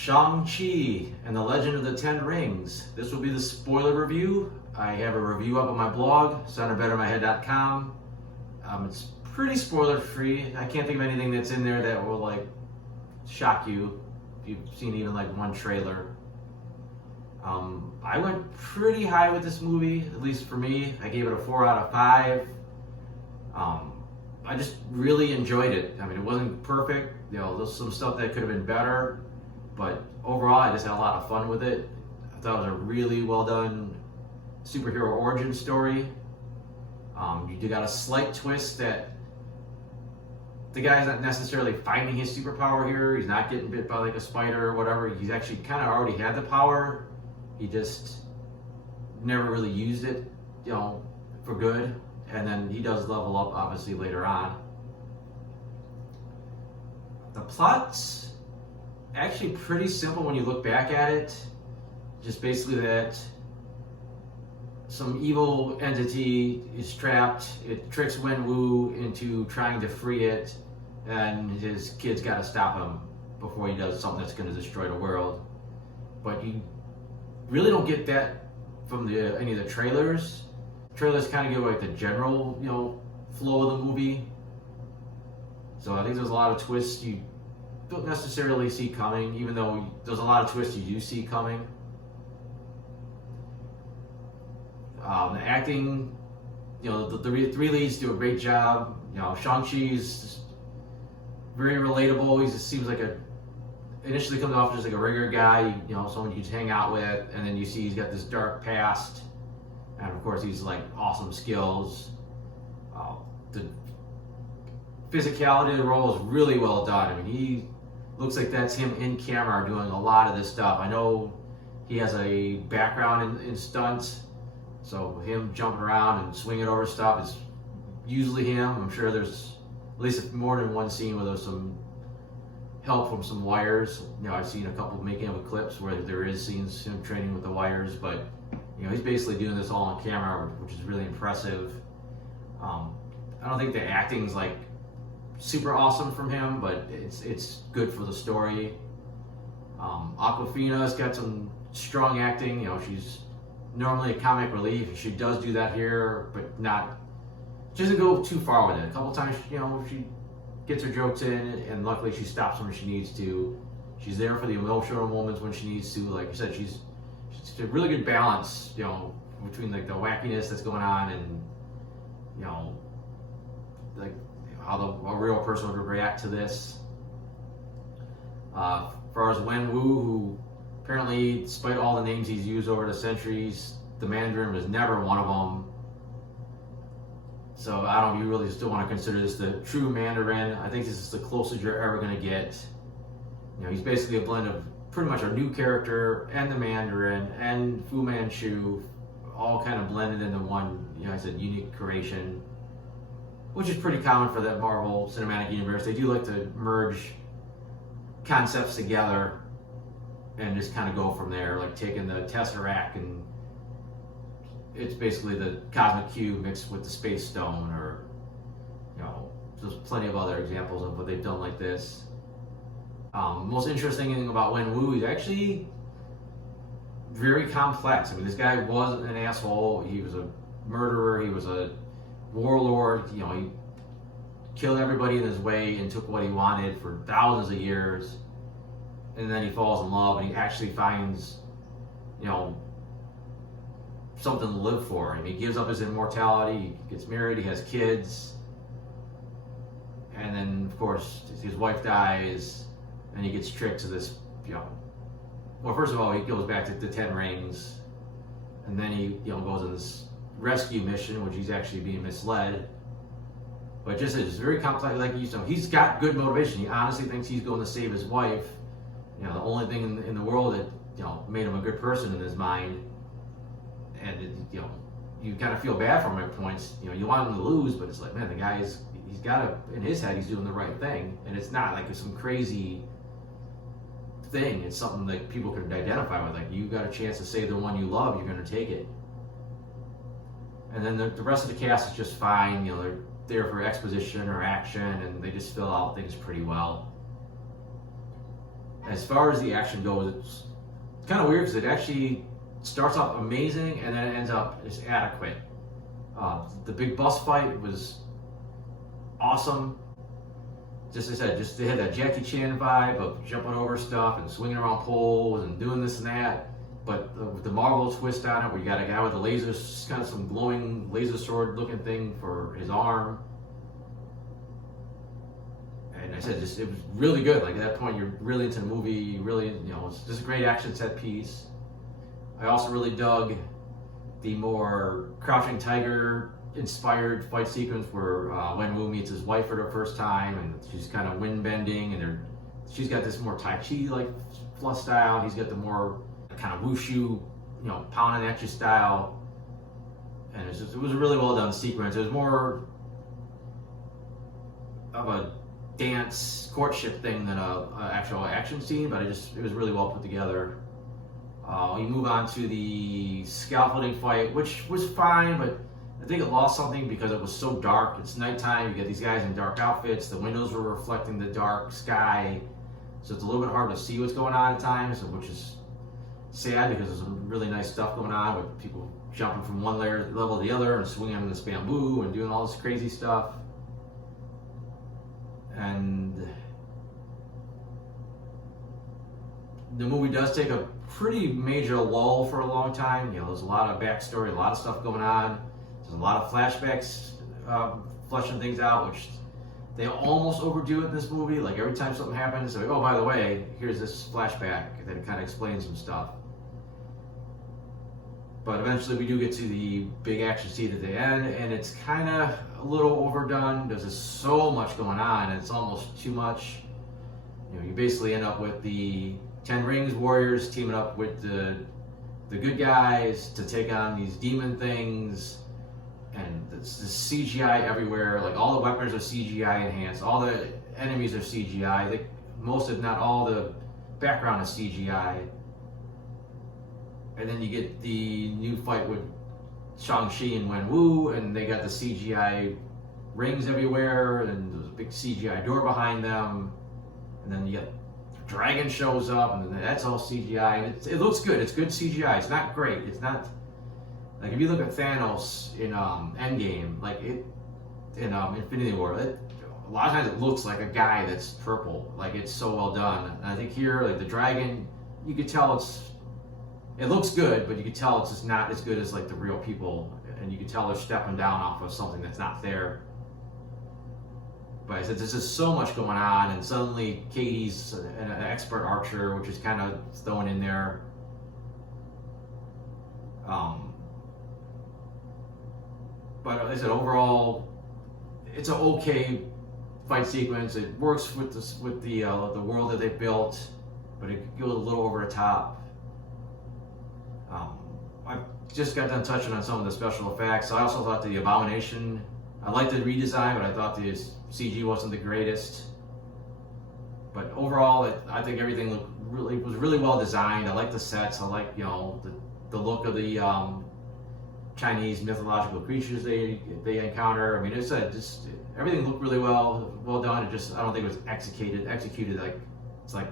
Shang-Chi and the Legend of the Ten Rings. This will be the spoiler review. I have a review up on my blog, soundofbettermyhead.com. It's pretty spoiler free. I can't think of anything that's in there that will shock you if you've seen even one trailer. I went pretty high with this movie, at least for me. I gave it a 4 out of 5. I just really enjoyed it. I mean, it wasn't perfect. There's some stuff that could have been better, but overall, I just had a lot of fun with it. I thought it was a really well done superhero origin story. You got a slight twist that the guy's not necessarily finding his superpower here. He's not getting bit by a spider or whatever. He's actually kind of already had the power. He just never really used it, for good. And then he does level up, obviously, later on. The plot's actually pretty simple when you look back at it. Just basically that some evil entity is trapped. It tricks Wenwu into trying to free it, and his kid's got to stop him before he does something that's going to destroy the world. But you really don't get that from any of the trailers. Trailers kind of give the general, flow of the movie. So I think there's a lot of twists you don't necessarily see coming, even though there's a lot of twists you do see coming. The acting, the three leads do a great job. Shang-Chi's very relatable. He just seems initially comes off just like a regular guy, someone you just hang out with, and then you see he's got this dark past, and of course he's awesome skills. The physicality of the role is really well done. I mean, he looks like that's him in camera doing a lot of this stuff. I know he has a background in stunts, so him jumping around and swinging over stuff is usually him. I'm sure there's at least more than one scene where there's some help from some wires. I've seen a couple of making of clips where there is scenes him training with the wires, but he's basically doing this all on camera, which is really impressive. I don't think the acting's super awesome from him, but it's good for the story. Awkwafina's got some strong acting. She's normally a comic relief. She does do that here, but she doesn't go too far with it. A couple times, she gets her jokes in, and luckily she stops when she needs to. She's there for the emotional moments when she needs to. Like you said, she's a really good balance, between the wackiness that's going on and how a real person would react to this. As far as Wenwu, who apparently, despite all the names he's used over the centuries, the Mandarin was never one of them. So I don't know if you really still want to consider this the true Mandarin. I think this is the closest you're ever going to get. He's basically a blend of pretty much our new character and the Mandarin and Fu Manchu, all kind of blended into one, unique creation, which is pretty common for the Marvel Cinematic Universe. They do like to merge concepts together and just kind of go from there, like taking the Tesseract and it's basically the Cosmic Cube mixed with the Space Stone, or there's plenty of other examples of what they've done like this. Most interesting thing about Wenwu, he's actually very complex. I mean, this guy wasn't an asshole. He was a murderer. He was a warlord. He killed everybody in his way and took what he wanted for thousands of years. And then he falls in love and he actually finds, something to live for. He gives up his immortality. He gets married. He has kids. And then, of course, his wife dies and he gets tricked to this, well, first of all, he goes back to the Ten Rings, and then he, goes on this rescue mission, which he's actually being misled. But just it's very complex. He's got good motivation. He honestly thinks he's going to save his wife. The only thing in the world that made him a good person in his mind. And you kind of feel bad for him at points. You want him to lose, but it's man, the guy he's got to, in his head, he's doing the right thing, and it's not it's some crazy thing. It's something that people can identify with. You got a chance to save the one you love, you're going to take it. And then the rest of the cast is just fine. They're there for exposition or action, and they just fill out things pretty well. As far as the action goes, it's kind of weird because it actually starts off amazing and then it ends up just adequate. The big bus fight was awesome. Just as I said, just they had that Jackie Chan vibe of jumping over stuff and swinging around poles and doing this and that. But with the Marvel twist on it, where you got a guy with a laser, kind of some glowing laser sword looking thing for his arm. And I said, just it was really good. Like at that point, you're really into the movie. Really, it's just a great action set piece. I also really dug the more Crouching Tiger inspired fight sequence where Wen-Wu meets his wife for the first time, and she's kind of wind bending, and she's got this more Tai Chi like flush style. He's got the more kind of wushu, pounding at you style, and it was a really well done sequence. It was more of a dance courtship thing than a actual action scene, but it was really well put together. You move on to the scaffolding fight, which was fine, but I think it lost something because it was so dark. It's nighttime, you get these guys in dark outfits, the windows were reflecting the dark sky, so it's a little bit hard to see what's going on at times, which is sad because there's some really nice stuff going on with people jumping from one level to the other and swinging on this bamboo and doing all this crazy stuff. And the movie does take a pretty major lull for a long time. There's a lot of backstory, a lot of stuff going on. There's a lot of flashbacks fleshing things out, which they almost overdo it in this movie. Like every time something happens, they're like, oh, by the way, here's this flashback that kind of explains some stuff. But eventually we do get to the big action scene at the end, and it's kind of a little overdone. There's just so much going on, and it's almost too much. You basically end up with the Ten Rings warriors teaming up with the good guys to take on these demon things, and it's the CGI everywhere. Like all the weapons are CGI enhanced, all the enemies are CGI. Most, if not all, the background is CGI. And then you get the new fight with Shang-Chi and Wen-Wu, and they got the CGI rings everywhere, and there's a big CGI door behind them. And then you get dragon shows up, and then that's all CGI. And it looks good. It's good CGI. It's not great. It's not like if you look at Thanos in Endgame, like in Infinity War, a lot of times it looks like a guy that's purple. Like it's so well done. And I think here, like the dragon, you could tell it looks good, but you can tell it's just not as good as like the real people, and you can tell they're stepping down off of something that's not there. But I said there's just so much going on, and suddenly Katie's an expert archer, which is kind of thrown in there. But like I said, overall, it's an okay fight sequence. It works with the world that they built, but it goes a little over the top. I just got done touching on some of the special effects. I also thought the Abomination, I liked the redesign, but I thought the CG wasn't the greatest. But overall, I think everything was really well designed. I like the sets. I like the look of the Chinese mythological creatures they encounter. I mean, it's just everything looked really well done. It just I don't think it was executed like it's like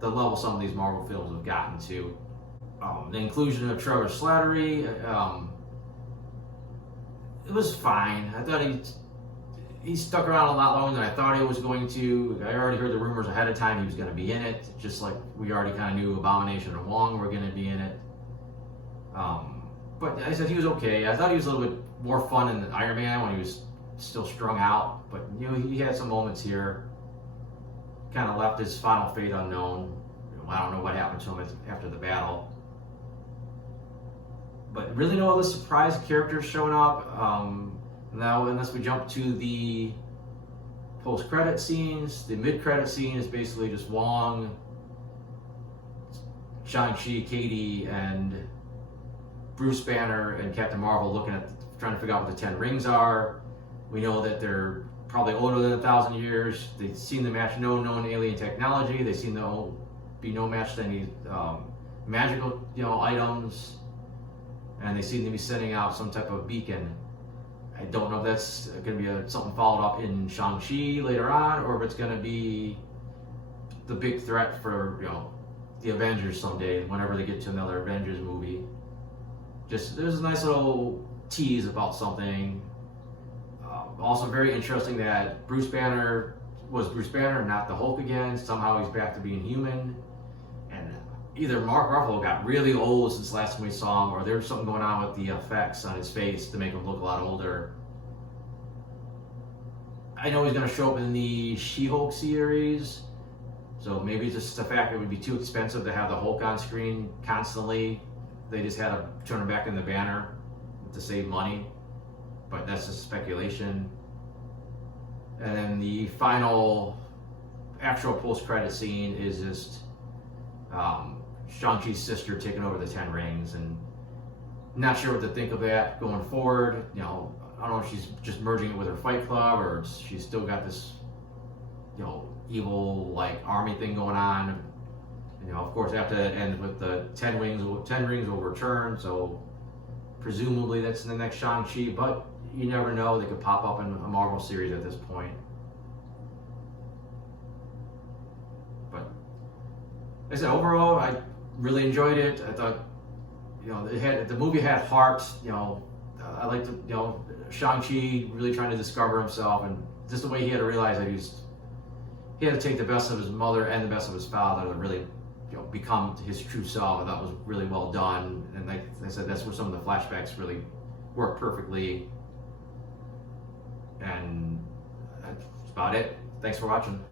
the level some of these Marvel films have gotten to. The inclusion of Trevor Slattery, it was fine. I thought he stuck around a lot longer than I thought he was going to. I already heard the rumors ahead of time he was going to be in it, just like we already kind of knew Abomination and Wong were going to be in it. But I said he was okay. I thought he was a little bit more fun in Iron Man when he was still strung out, but he had some moments here. Kind of left his final fate unknown. I don't know what happened to him after the battle. But really no other surprise characters showing up. Now, unless we jump to the post-credit scenes, the mid-credit scene is basically just Wong, Shang-Chi, Katie, and Bruce Banner and Captain Marvel trying to figure out what the Ten Rings are. We know that they're probably older than 1,000 years. They seem to match no known alien technology. They seem to be no match to any magical items. And they seem to be sending out some type of beacon. I don't know if that's going to be something followed up in Shang-Chi later on, or if it's going to be the big threat for, the Avengers someday, whenever they get to another Avengers movie. Just, there's a nice little tease about something. Also very interesting that Bruce Banner was Bruce Banner, not the Hulk again. Somehow he's back to being human. And either Mark Ruffalo got really old since last time we saw him, or there was something going on with the effects on his face to make him look a lot older. I know he's going to show up in the She-Hulk series, so maybe it's just the fact it would be too expensive to have the Hulk on screen constantly. They just had to turn him back in the Banner to save money, but that's just speculation. And then the final actual post-credit scene is just Shang-Chi's sister taking over the 10 Rings, and not sure what to think of that going forward. I don't know if she's just merging it with her Fight Club, or she's still got this, evil like army thing going on. Of course, after that ends with the 10 Rings will return, so presumably that's in the next Shang-Chi, but you never know, they could pop up in a Marvel series at this point. But like I said, overall, I really enjoyed it. I thought, the movie had heart. I liked, Shang-Chi really trying to discover himself, and just the way he had to realize that he had to take the best of his mother and the best of his father to really, become his true self. I thought was really well done, and like I said, that's where some of the flashbacks really work perfectly. And that's about it. Thanks for watching.